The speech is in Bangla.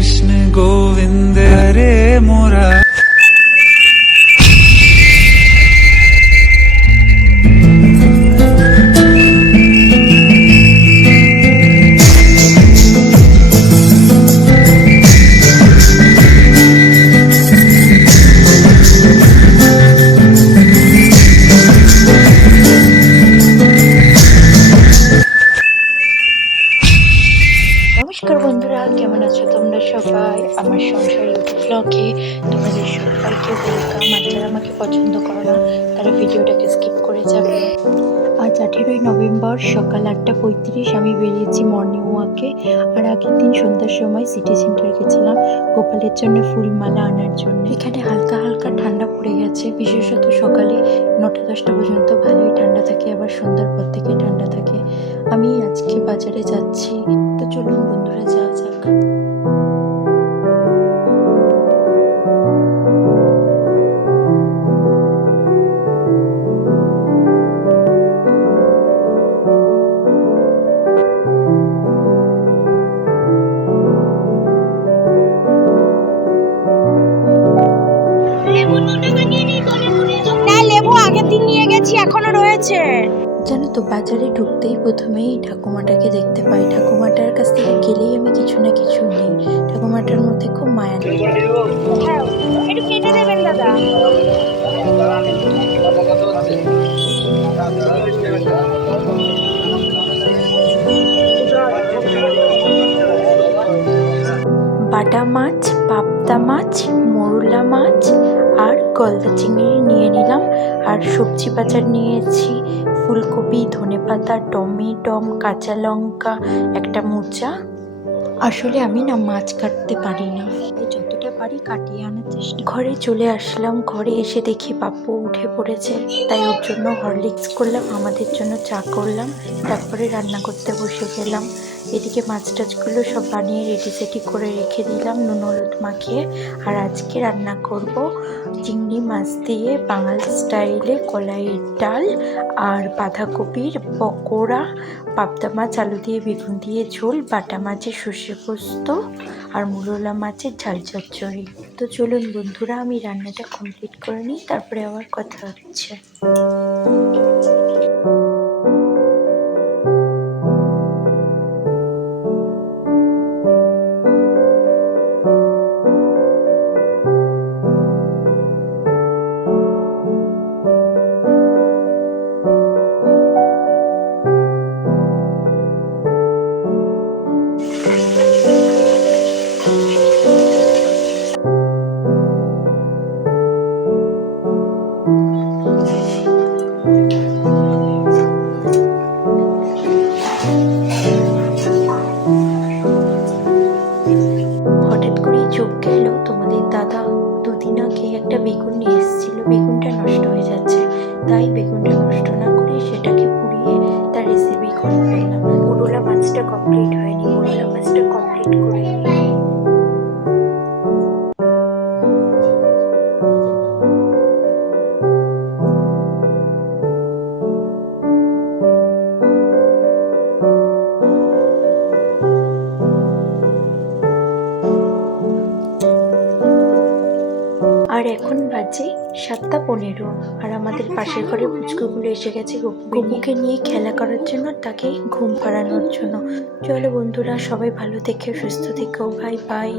कृष्ण गोविंद हरे मोरा আছো তোমরা সবাই? আমার সংসার ব্লগে তোমাদের সবাইকে ওয়েলকাম আর যারা আমাকে পছন্দ করো না, তারা ভিডিওটাকে স্কিপ করে যাবে। আজ আঠেরোই নভেম্বর, সকাল আটটা পঁয়ত্রিশ, আমি বেরিয়েছি মর্নিং ওয়াকে আর আগের দিন সন্ধ্যার সময় সিটি সেন্টার গেছিলাম, গোপালের জন্য ফুলমালা আনার জন্য। এখানে হালকা হালকা ঠান্ডা পড়ে গেছে, বিশেষত সকালে নটা দশটা পর্যন্ত ভালোই ঠান্ডা থাকে, আবার সন্ধ্যার পর থেকে ঠান্ডা থাকে। আমি আজকে বাজারে যাচ্ছি। তো চলুন বন্ধুরা যাক না লেবু আগের দিন নিয়ে গেছি এখনও রয়েছে। জানো তো বাজারে ঢুকতেই প্রথমেই ঠাকুমাটাকে দেখতে পাই। ঠাকুমাটার কাছ থেকে গেলেই আমি কিছু না কিছু নিই। ঠাকুমাটার মধ্যে খুব মায়া হ্যাঁ বাটা মাছ পাবদা মাছ মোরলা মাছ আর গলদা চিংড়ি নিয়ে নিলাম। আর সবজি বাজার নিয়েছি ফুলকপি ধনেপাতা টমেটম কাঁচা লঙ্কা একটা মোচা। আসলে আমি না মাছ কাটতে পারি না। পারি কাটিয়ে আনার চেষ্টা। ঘরে চলে আসলাম। ঘরে এসে দেখি পাপ্পু উঠে পড়েছে। তাই ওর জন্য হরলিক্স করলাম, আমাদের জন্য চা করলাম, তারপরে রান্না করতে বসে গেলাম। এদিকে মাছ টাছগুলো সব বানিয়ে রেডি সেটি করে রেখে দিলাম, নুন হলুদ মাখিয়ে। আর আজকে রান্না করব চিংড়ি মাছ দিয়ে বাঙাল স্টাইলে কলাইয়ের ডাল আর বাঁধাকপির পকোড়া, পাবদা মাছ, আলু দিয়ে বেগুন দিয়ে ঝোল, বাটা মাছের সর্ষে পোস্ত আর মুরলা মাছের ঝাল চচ্চড়ি তো চলুন বন্ধুরা আমি রান্নাটা কমপ্লিট করে নিই তারপরে আবার কথা হচ্ছে। চোখ গেল। তোমাদের দাদা দুদিন আগে একটা বেগুন নিয়ে এসেছিল। বেগুনটা নষ্ট হয়ে যাচ্ছে। তাই বেগুনটা নষ্ট না করে আর এখন বাজে সাতটা পনেরো আর আমাদের পাশের ঘরে পুচকুগুলো এসে গেছে গপুকে নিয়ে খেলা করার জন্য তাকে ঘুম পাড়ানোর জন্য। চলো বন্ধুরা, সবাই ভালো দেখে সুস্থ থেকো ভাই বাই